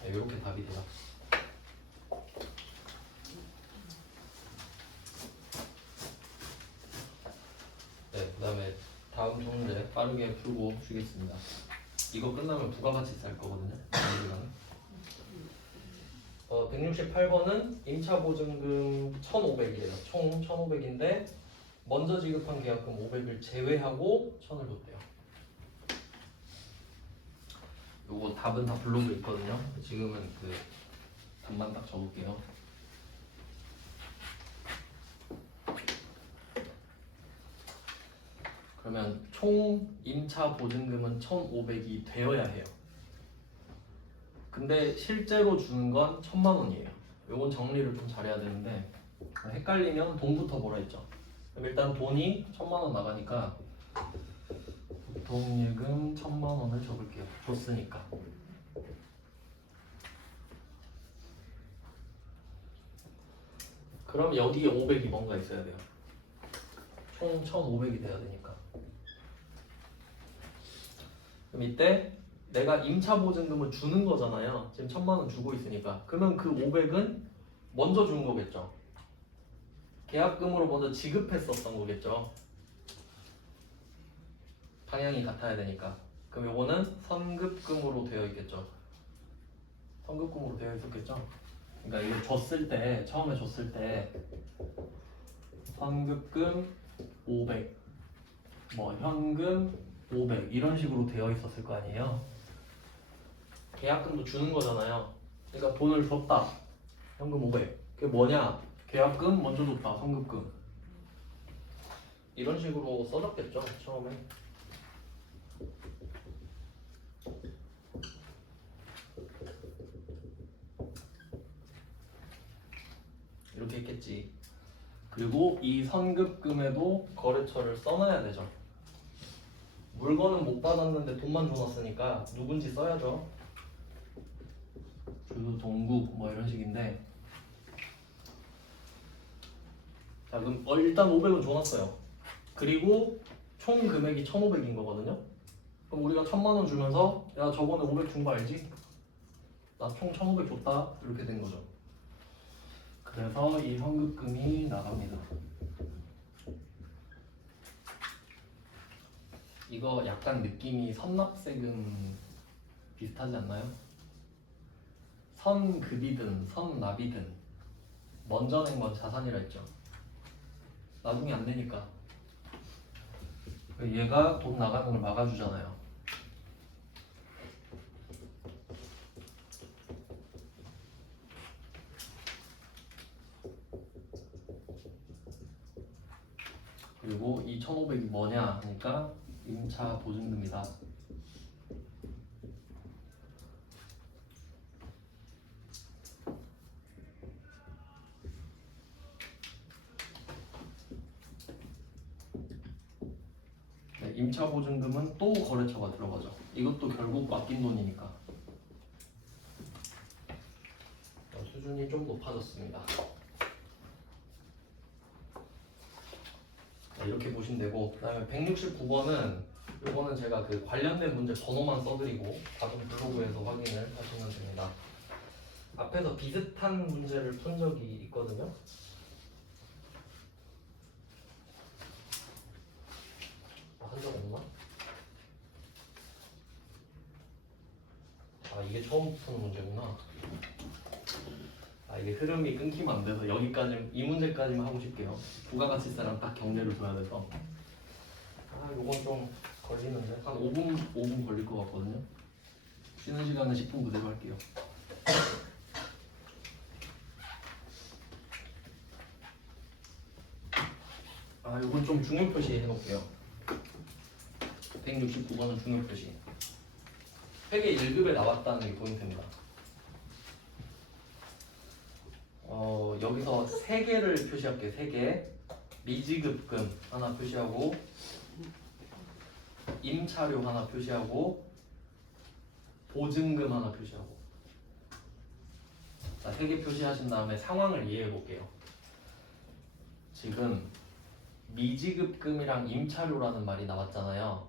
이렇게 답이 돼요. 네, 그 다음에 다음 문제 빠르게 풀고 쉬겠습니다. 이거 끝나면 부가가치세 할 거거든요. 168번은 임차보증금 1,500이에요. 총 1,500인데 먼저 지급한 계약금 500을 제외하고 1,000을 줬대요. 요거 답은 다 블로그에 있거든요. 지금은 그 답만 딱 적을게요. 그러면 총 임차 보증금은 1,500이 되어야 해요. 근데 실제로 주는 건 1,000만 원이에요. 요건 정리를 좀 잘해야 되는데 헷갈리면 돈부터 뭐라 했죠? 그럼 일단 돈이 1,000만 원 나가니까 보통예금 1,000만 원을 적을게요. 줬으니까. 그럼 여기에 500이 뭔가 있어야 돼요. 총 1,500이 돼야 되니까. 그럼 이때 내가 임차 보증금을 주는 거잖아요. 지금 1,000만 원 주고 있으니까. 그러면 그 500은 먼저 준 거겠죠. 계약금으로 먼저 지급했었던 거겠죠. 방향이 같아야 되니까. 그럼 요거는 선급금으로 되어 있겠죠. 선급금으로 되어 있었겠죠. 그러니까 이거 줬을 때, 처음에 줬을 때 선급금 500, 뭐 현금 500 이런 식으로 되어 있었을 거 아니에요. 계약금도 주는 거잖아요. 그러니까 돈을 줬다. 현금 500. 그게 뭐냐? 계약금 먼저 줬다. 선급금. 이런 식으로 써졌겠죠. 처음에. 이렇게 했겠지. 그리고 이 선급금에도 거래처를 써놔야 되죠. 물건은 못 받았는데 돈만 줘놨으니까 누군지 써야죠. 주소 동국 뭐 이런 식인데. 자 그럼 일단 500은 줘놨어요. 그리고 총 금액이 1,500인 거거든요. 그럼 우리가 1,000만 원 주면서 야 저번에 500 준 거 알지? 나 총 1,500 줬다 이렇게 된 거죠. 그래서 이 현금금이 나갑니다. 이거 약간 느낌이 선납세금 비슷하지 않나요? 선급이든 선납이든 먼저 낸 건 자산이라 했죠. 나중에 안 되니까 얘가 돈 나가는 걸 막아주잖아요. 그리고 이 1,500이 뭐냐 하니까 임차 보증금이다. 네, 임차 보증금은 또 거래처가 들어가죠. 이것도 결국 맡긴 돈이니까. 수준이 좀 높아졌습니다. 이렇게 보시면 되고, 그다음에 169번은 이거는 제가 그 관련된 문제 번호만 써드리고 답은 블로그에서 확인을 하시면 됩니다. 앞에서 비슷한 문제를 푼 적이 있거든요. 한 적 없나? 아 이게 처음 푸는 문제구나. 아 이게 흐름이 끊기면 안 돼서 여기까지 이 문제까지만 하고 싶게요. 부가가치세랑 딱 경계를 둬야 돼서. 아 요건 좀 걸리는데 한 5분 걸릴 것 같거든요. 쉬는 시간은 10분 그대로 할게요. 이건 좀 중요 표시 해놓을게요. 169번은 중요 표시. 회계 1급에 나왔다는 게 포인트입니다. 여기서 3개를 표시할게요. 3개. 미지급금 하나 표시하고, 임차료 하나 표시하고, 보증금 하나 표시하고. 자, 3개 표시하신 다음에 상황을 이해해 볼게요. 지금 미지급금이랑 임차료라는 말이 나왔잖아요.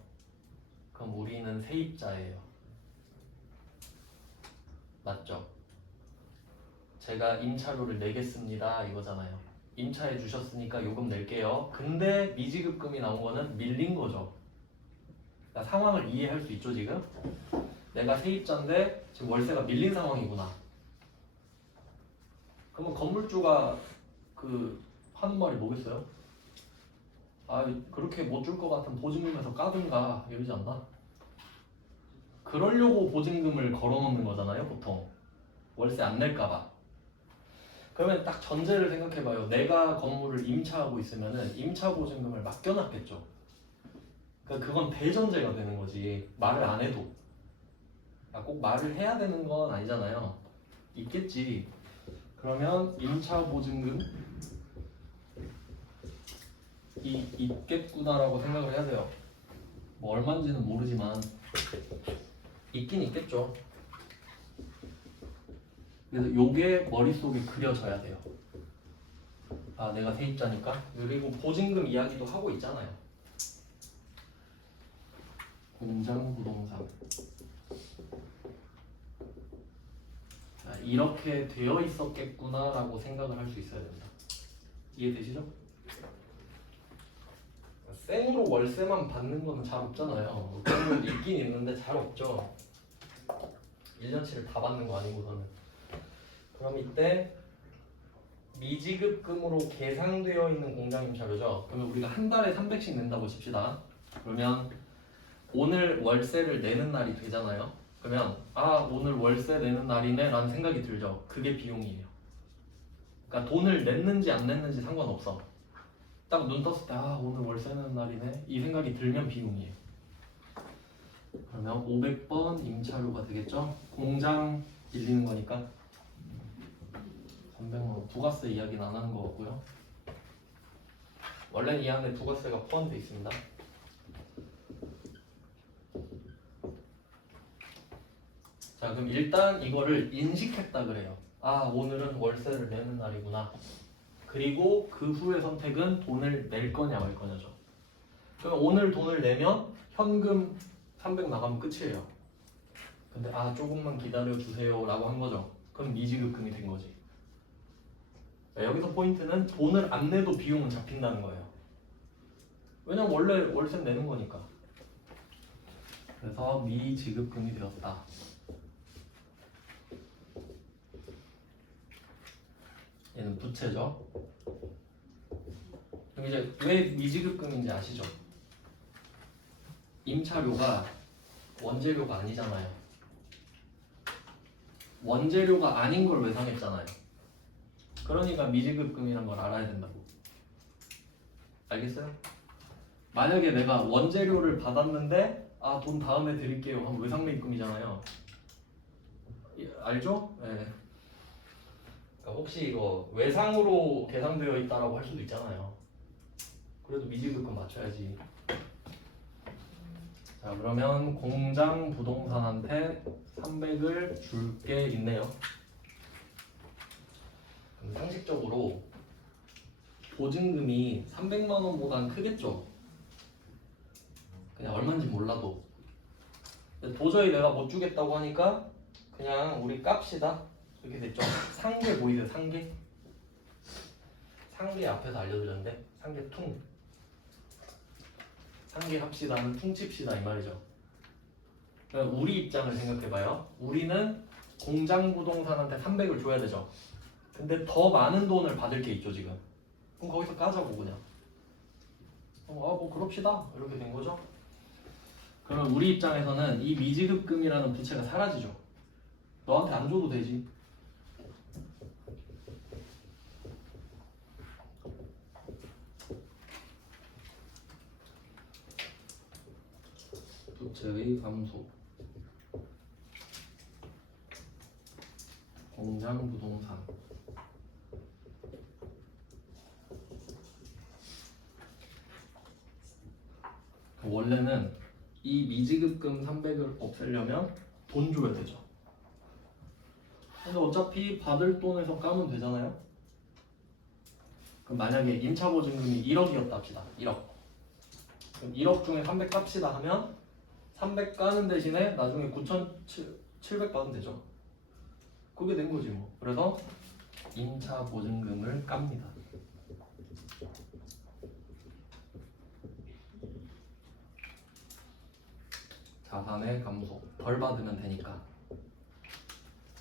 그럼 우리는 세입자예요. 맞죠? 제가 임차료를 내겠습니다 이거잖아요. 임차해 주셨으니까 요금 낼게요. 근데 미지급금이 나온 거는 밀린 거죠. 그러니까 상황을 이해할 수 있죠 지금? 내가 세입자인데 지금 월세가 밀린 상황이구나. 그러면 건물주가 하는 말이 뭐겠어요? 그렇게 못 줄 것 같은 보증금에서 까든가 이러지 않나? 그러려고 보증금을 걸어놓는 거잖아요 보통. 월세 안 낼까봐. 그러면 딱 전제를 생각해봐요. 내가 건물을 임차하고 있으면은 임차 보증금을 맡겨놨겠죠. 그러니까 그건 대전제가 되는 거지. 말을 안 해도. 꼭 말을 해야 되는 건 아니잖아요. 있겠지. 그러면 임차 보증금이 있겠구나라고 생각을 해야 돼요. 뭐 얼마인지는 모르지만 있긴 있겠죠. 그래서 요게 머릿속에 그려져야 돼요. 내가 세입자니까. 그리고 보증금 이야기도 하고 있잖아요. 공장 부동산. 이렇게 되어 있었겠구나라고 생각을 할 수 있어야 된다. 이해되시죠? 생으로 월세만 받는 거는 잘 없잖아요. 그런 있긴 있는데 잘 없죠. 1년치를 다 받는 거 아니고서는. 그럼 이때 미지급금으로 계상되어 있는 공장 임차료죠. 그러면 우리가 한 달에 300씩 낸다고 칩시다. 그러면 오늘 월세를 내는 날이 되잖아요. 그러면 오늘 월세 내는 날이네 라는 생각이 들죠. 그게 비용이에요. 그러니까 돈을 냈는지 안 냈는지 상관없어. 딱 눈 떴을 때 오늘 월세 내는 날이네 이 생각이 들면 비용이에요. 그러면 500번 임차료가 되겠죠. 공장 빌리는 거니까 300만. 부가세 이야기는 안 하는 거 같고요. 원래는 이 안에 부가세가 포함되어 있습니다. 자, 그럼 일단 이거를 인식했다 그래요. 오늘은 월세를 내는 날이구나. 그리고 그 후의 선택은 돈을 낼 거냐 말 거냐죠. 그럼 오늘 돈을 내면 현금 300 나가면 끝이에요. 근데 조금만 기다려 주세요 라고 한 거죠. 그럼 미지급금이 된 거지. 여기서 포인트는 돈을 안 내도 비용은 잡힌다는 거예요. 왜냐면 원래 월세 내는 거니까. 그래서 미지급금이 되었다. 얘는 부채죠. 그럼 이제 왜 미지급금인지 아시죠? 임차료가 원재료가 아니잖아요. 원재료가 아닌 걸 외상했잖아요. 그러니까 미지급금이란 걸 알아야 된다고. 알겠어요? 만약에 내가 원재료를 받았는데 돈 다음에 드릴게요 하면 외상매입금이잖아요. 알죠? 네. 그러니까 혹시 이거 외상으로 계상되어 있다라고 할 수도 있잖아요. 그래도 미지급금 맞춰야지. 자, 그러면 공장 부동산한테 300을 줄 게 있네요. 그럼 상식적으로 보증금이 300만 원보단 크겠죠. 그냥 얼마인지 몰라도. 도저히 내가 못 주겠다고 하니까 그냥 우리 깝시다. 이렇게 됐죠. 상계 보이세요? 상계? 상계 앞에서 알려드렸는데 상계 퉁. 상계 합시다는 퉁칩시다 이 말이죠. 그러니까 우리 입장을 생각해봐요. 우리는 공장 부동산한테 300을 줘야 되죠. 근데 더 많은 돈을 받을 게 있죠 지금. 그럼 거기서 까자고 그냥. 뭐 그럽시다 이렇게 된 거죠. 그러면 우리 입장에서는 이 미지급금이라는 부채가 사라지죠. 너한테 안 줘도 되지. 부채의 감소, 공장 부동산. 원래는 이 미지급금 300을 없애려면 돈 줘야 되죠. 근데 어차피 받을 돈에서 까면 되잖아요. 그럼 만약에 임차보증금이 1억이었다 합시다. 1억. 그럼 1억 중에 300 깝시다 하면 300 까는 대신에 나중에 9,700 받으면 되죠. 그게 된 거지 뭐. 그래서 임차보증금을 깝니다. 자산의 감소. 덜 받으면 되니까.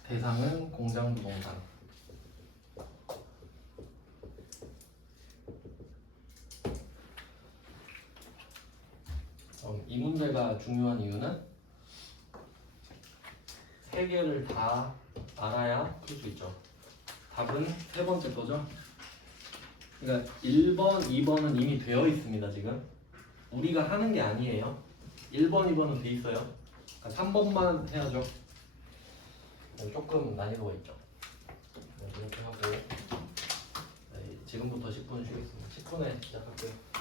대상은 공장부동산. 이 문제가 중요한 이유는 세 개를 다 알아야 풀 수 있죠. 답은 세 번째 거죠. 그러니까 1번, 2번은 이미 되어 있습니다. 지금 우리가 하는 게 아니에요. 1번, 2번은 돼 있어요. 그러니까 3번만 해야죠. 조금 난이도가 있죠. 이렇게 하고 지금부터 10분 쉬겠습니다. 10분에 시작할게요.